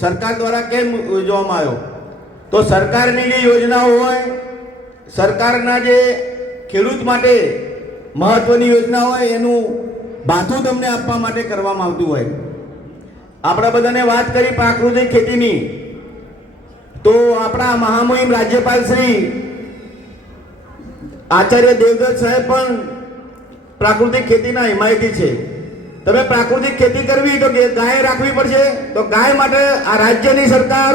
સરકાર દ્વારા કેમ યોજવામાં આવ્યો? તો સરકારની જે યોજનાઓ હોય, સરકારના જે ખેડૂત માટે મહત્વની યોજના હોય એનું ભાથું તમને આપવા માટે કરવામાં આવતું હોય. આપણે બધાને વાત કરી પ્રાકૃતિક ખેતીની, તો આપણા મહામહિમ રાજ્યપાલ શ્રી આચાર્ય દેવવ્રત સાહેબ પણ પ્રાકૃતિક ખેતીના હિમાયતી છે. તમે પ્રાકૃતિક ખેતી કરવી તો ગાય રાખવી પડશે. તો ગાય માટે આ રાજ્યની સરકાર,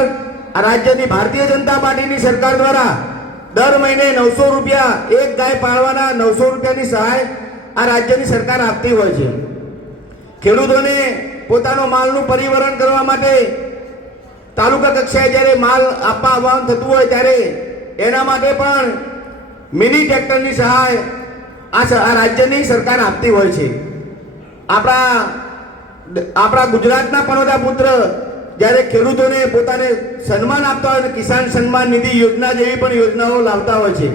આ રાજ્યની ભારતીય જનતા પાર્ટીની સરકાર દ્વારા દર મહિને 900 રૂપિયા, એક ગાય પાળવાના 900 રૂપિયાની સહાય આ રાજ્યની સરકાર આપતી હોય છે. ખેડૂતોને પોતાનો માલનું પરિવહન કરવા માટે તાલુકા કક્ષાએ જ્યારે માલ આપવા આવવાનું થતું હોય ત્યારે એના માટે પણ મિની ટ્રેક્ટરની સહાય આ રાજ્યની સરકાર આપતી હોય છે. આપણા ગુજરાતના પનોતા પુત્ર જ્યારે ખેડૂતોને પોતાને સન્માન આપતા હોય, કિસાન સન્માન નિધિ યોજના જેવી પણ યોજનાઓ લાવતા હોય છે,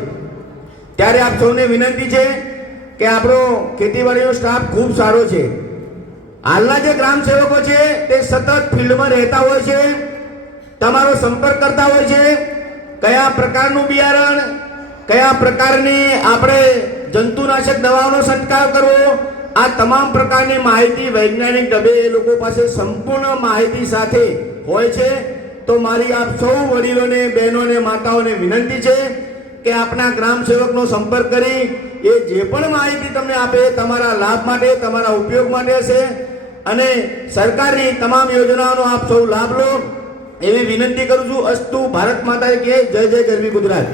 ત્યારે આપ સૌને વિનંતી છે કે આપણો ખેતીવાડીનો સ્ટાફ ખૂબ સારો છે. હાલના જે ગ્રામ સેવકો છે તે સતત ફિલ્ડમાં રહેતા હોય છે, તમારો સંપર્ક કરતા હોય છે. કયા પ્રકારનું બિયારણ, કયા પ્રકારની આપણે જંતુનાશક દવાઓનો છંટકાવ કરવો, આ તમામ પ્રકારની માહિતી વૈજ્ઞાનિક ઢબે એ લોકો પાસે સંપૂર્ણ માહિતી સાથે હોય છે. તો મારી આપ સૌ વડીલોને, બહેનોને, માતાઓને વિનંતી છે કે આપણા ગ્રામ સેવકનો સંપર્ક કરી એ જે પણ માહિતી તમને આપે તમારા લાભ માટે, તમારા ઉપયોગ માટે હશે, અને સરકારની તમામ યોજનાઓનો આપ સૌ લાભ લો એવી વિનંતી કરું છું. અસ્તુ. ભારત માતા કી જય. જય ગરવી ગુજરાત.